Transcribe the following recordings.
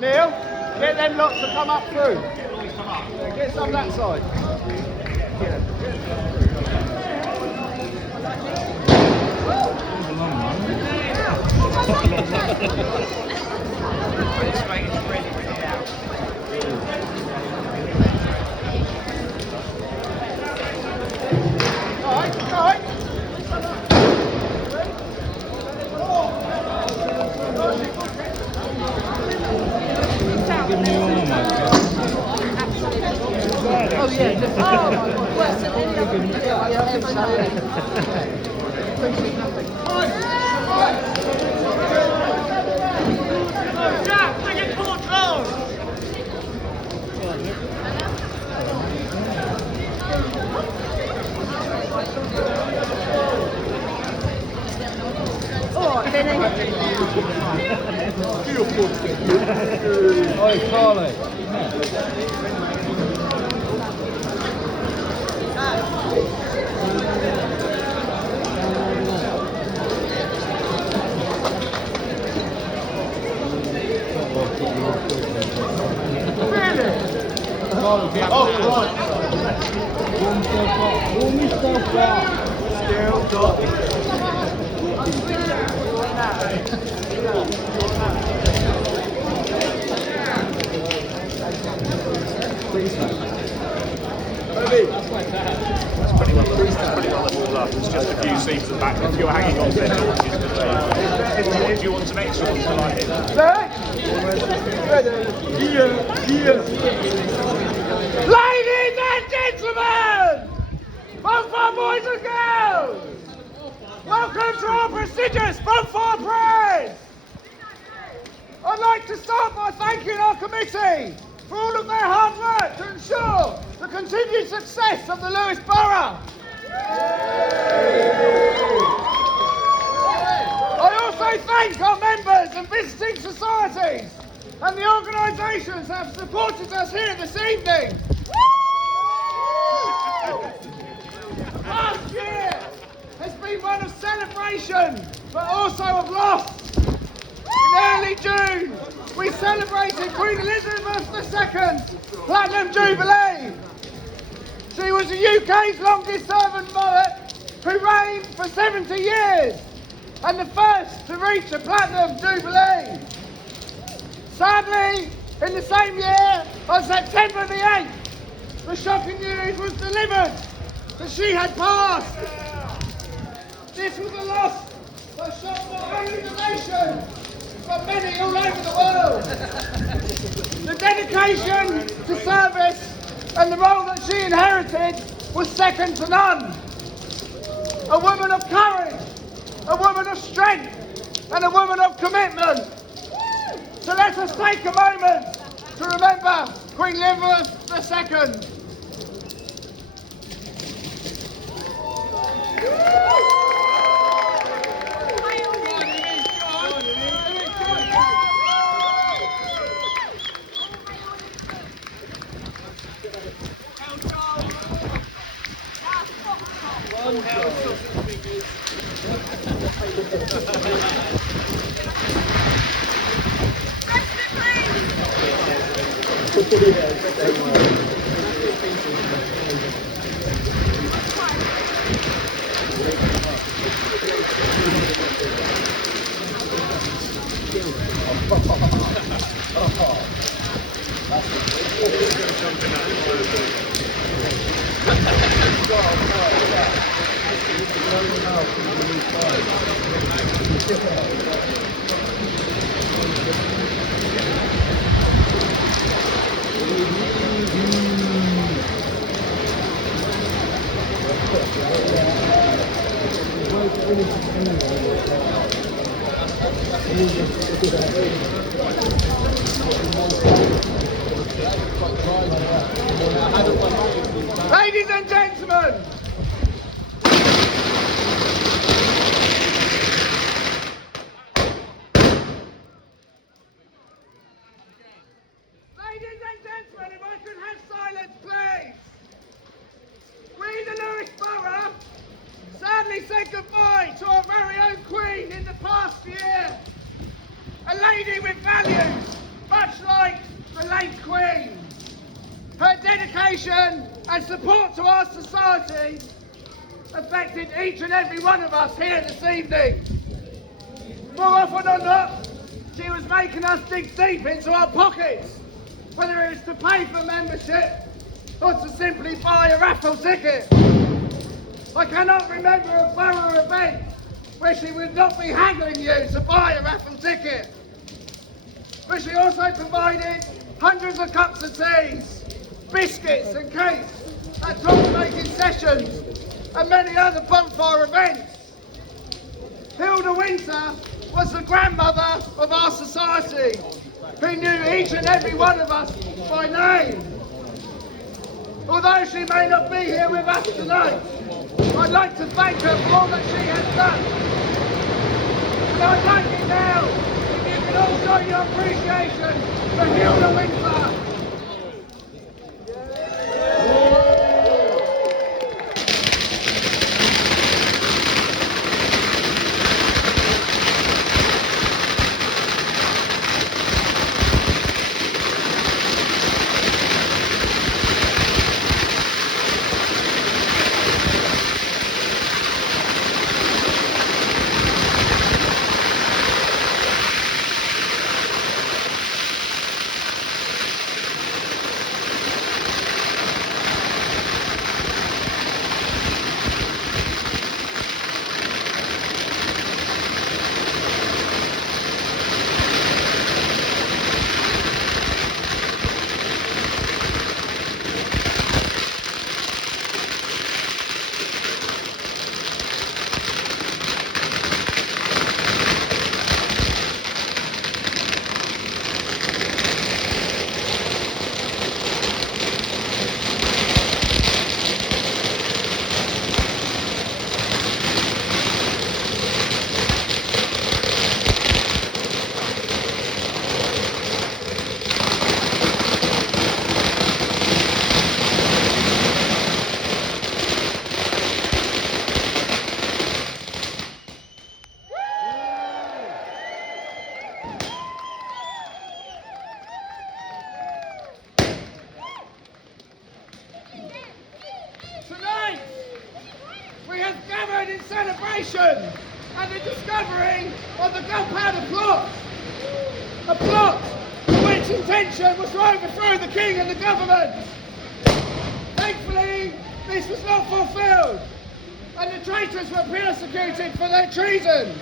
Neil, get them lots to come up through. Yeah, get some that side. Alright. Oh yeah, just, oh my God, worse than any other video I have ever known. Jack, bring it control! Alright, Vinny. Oi, Carly. Oh, right. Still got That's pretty well leveled up. It's just a few seams at the back. If you're hanging on to their torches, do you want some extra ones to light it? Ladies and gentlemen, Bonfire boys and girls, welcome to our prestigious Bonfire Parade. I'd like to start by thanking our committee for all of their hard work to ensure the continued success of the Lewes Borough. I also thank our members and visiting societies and the organisations that have supported us here this evening. Last year has been one of celebration, but also of loss. In early June, we celebrated Queen Elizabeth II's Platinum Jubilee. She was the UK's longest serving monarch who reigned for 70 years and the first to reach a Platinum Jubilee. Sadly, in the same year, on September the 8th, the shocking news was delivered that she had passed. This was a loss that shocked not only the nation, but many all over the world. The dedication to service and the role that she inherited was second to none. A woman of courage, a woman of strength, and a woman of commitment. So let us take a moment to remember Queen Elizabeth II. Ladies and gentlemen, if I could have silence, please. We, the Lewes Borough, sadly said goodbye to our very own Queen in the past year. A lady with values, much like late Queen. Her dedication and support to our society affected each and every one of us here this evening. More often than not, she was making us dig deep into our pockets, whether it was to pay for membership or to simply buy a raffle ticket. I cannot remember a Borough event where she would not be haggling you to buy a raffle ticket. But she also provided hundreds of cups of teas, biscuits and cakes at talk-making sessions and many other bonfire events. Hilda Winter was the grandmother of our society, who knew each and every one of us by name. Although she may not be here with us tonight, I'd like to thank her for all that she has done. And I'd like you now, if you can all show your appreciation for Hilda Winter. Tonight, we have gathered in celebration and the discovery of the gunpowder plot. A plot which intention was to overthrow the king and the government. Thankfully, this was not fulfilled, and the traitors were persecuted for their treason.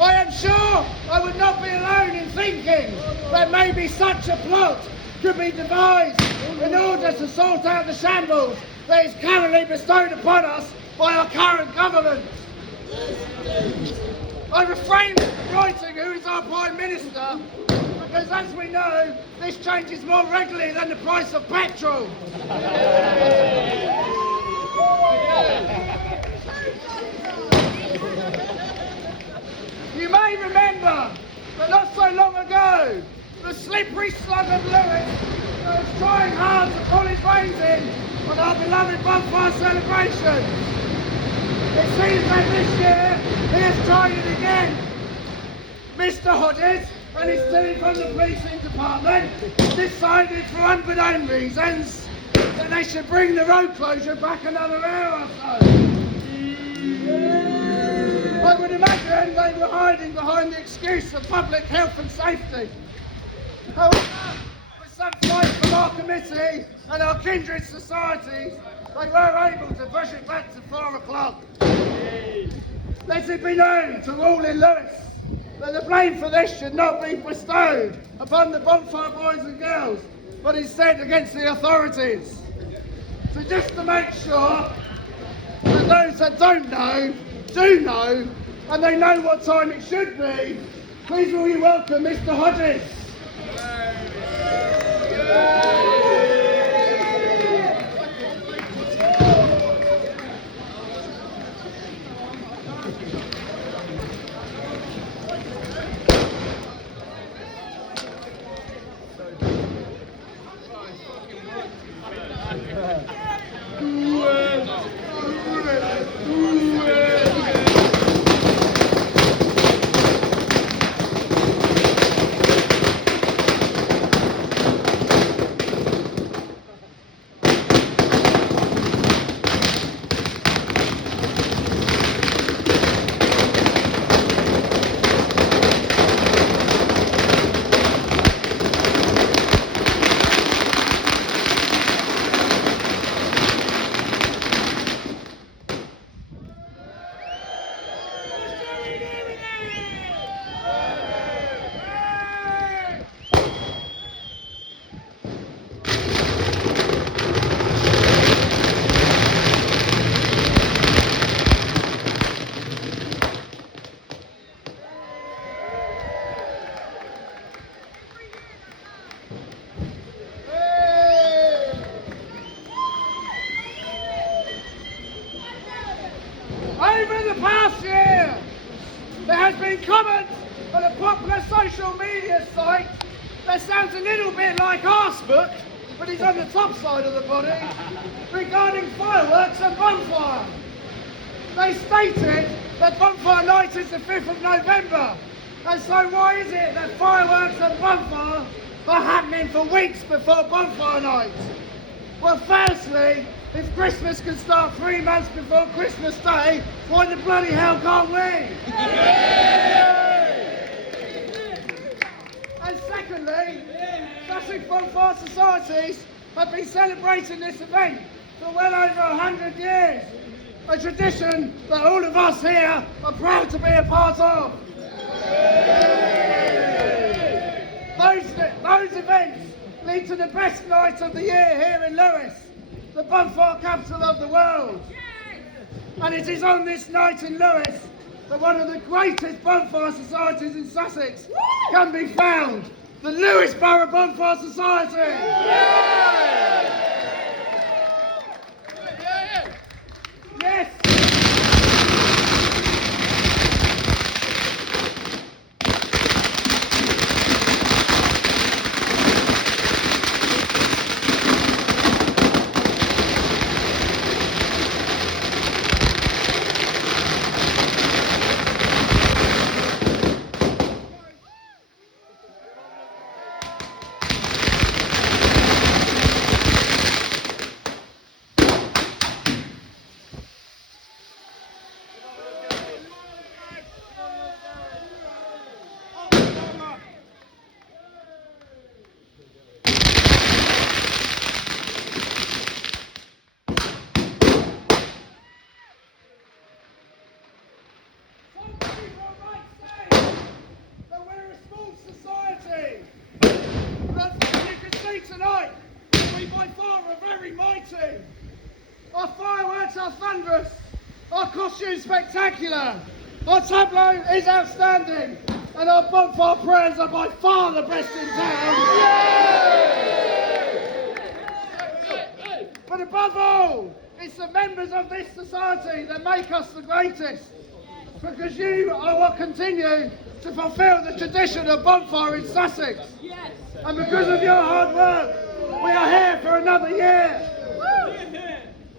I am sure I would not be alone in thinking that maybe such a plot could be devised in order to sort out the shambles that is currently bestowed upon us by our current government. I refrain from writing who is our Prime Minister because, as we know, this changes more regularly than the price of petrol. You may remember that not so long ago, the slippery slug of Lewes was trying hard to pull his reins in on our beloved bonfire celebration. It seems that this year he has tried it again. Mr. Hodges and his team from the policing department decided for unbeknown reasons that they should bring the road closure back another hour or so. I would imagine they were hiding behind the excuse of public health and safety. However, with some fight from our committee and our kindred societies, they were able to push it back to 4 o'clock. Let it be known to all in Lewes that the blame for this should not be bestowed upon the bonfire boys and girls, but instead against the authorities. So just to make sure that those that don't know, do know, and they know what time it should be, please will you welcome Mr. Hodges. There has been comments on a popular social media site that sounds a little bit like Arsebook, but he's on the top side of the body, regarding fireworks and Bonfire. They stated that Bonfire night is the 5th of November, and so why is it that fireworks and Bonfire are happening for weeks before Bonfire night? Well, firstly, if Christmas can start 3 months before Christmas Day, why the bloody hell can't we? And secondly, Sussex Bonfire Societies have been celebrating this event for well over 100 years, a tradition that all of us here are proud to be a part of. Those events lead to the best night of the year here in Lewes, the bonfire capital of the world. And it is on this night in Lewes that one of the greatest bonfire societies in Sussex can be found, the Lewes Borough Bonfire Society. Yes. Tonight, we by far are very mighty. Our fireworks are thunderous, our costumes spectacular, our tableau is outstanding, and our bonfire prayers are by far the best in town. But above all, it's the members of this society that make us the greatest, because you are what continue to fulfil the tradition of bonfire in Sussex. And because of your hard work, we are here for another year.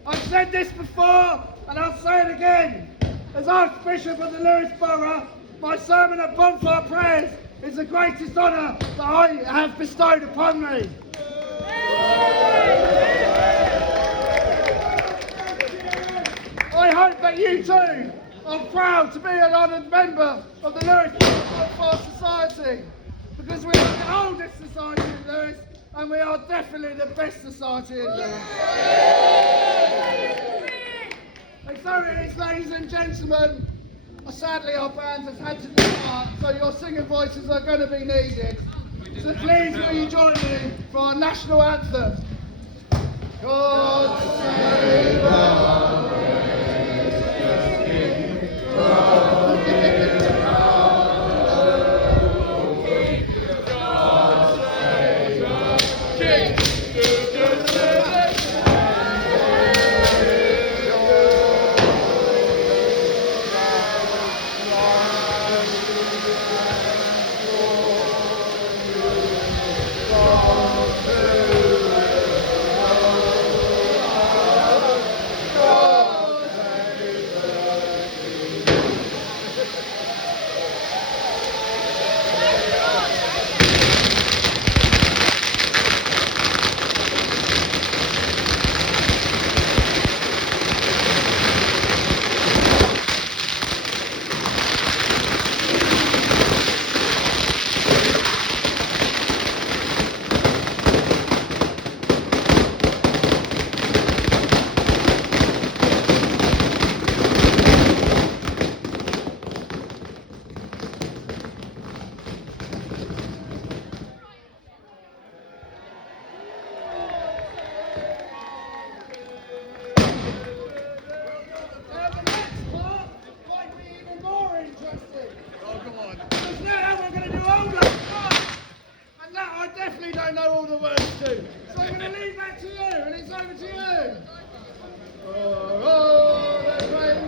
I've said this before, and I'll say it again. As Archbishop of the Lewes Borough, my sermon at Bonfire Prayers is the greatest honour that I have bestowed upon me. I hope that you too are proud to be an honoured member of the Lewes Bonfire Society, because we are the oldest society in Lewes, and we are definitely the best society in Lewes. And so it is, ladies and gentlemen. Sadly, our band has had to depart, so your singing voices are going to be needed. So please will you join me for our national anthem. God save our gracious King. I know all the words to. So I'm going to leave that to you, and it's over to you. For all the great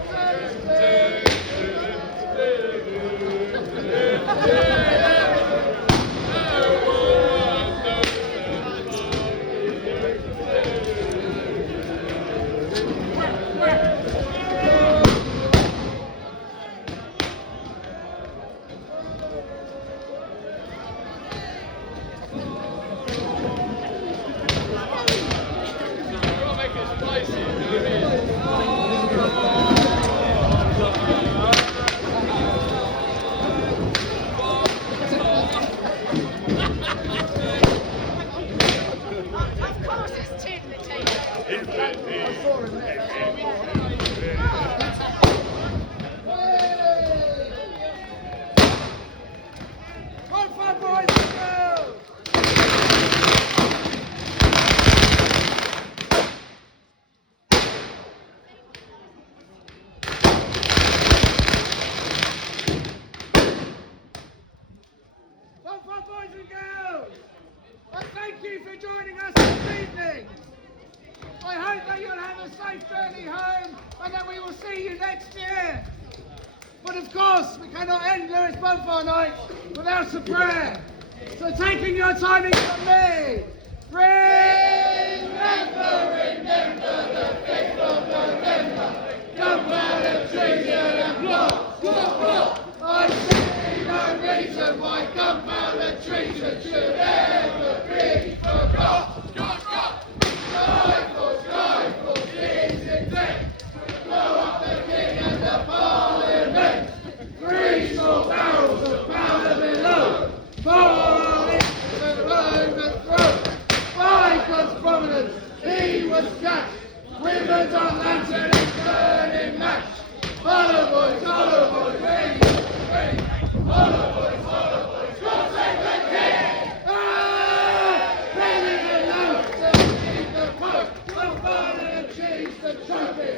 Bonfire boys, go! Bonfire boys and girls, I thank you for joining us this evening. I hope that you'll have a safe journey home and that we will see you next year. But of course, we cannot end Lewes Bonfire Night without a prayer. So taking your timing from me, remember the 5th of November, gunpowder, treason and plot, plot. I see no reason why gunpowder treason should ever be forgot. Skyfall, treason, death, blow up the king and the parliament. 3 small barrels of powder below, fall into the Roman throat. By God's providence, he was catched, ribbons on lantern and burning match. Hollow boys, ready, ready. Hollow boys, God save the king! Ah! Ready to load to feed the pope, the fun and cheese the trophy.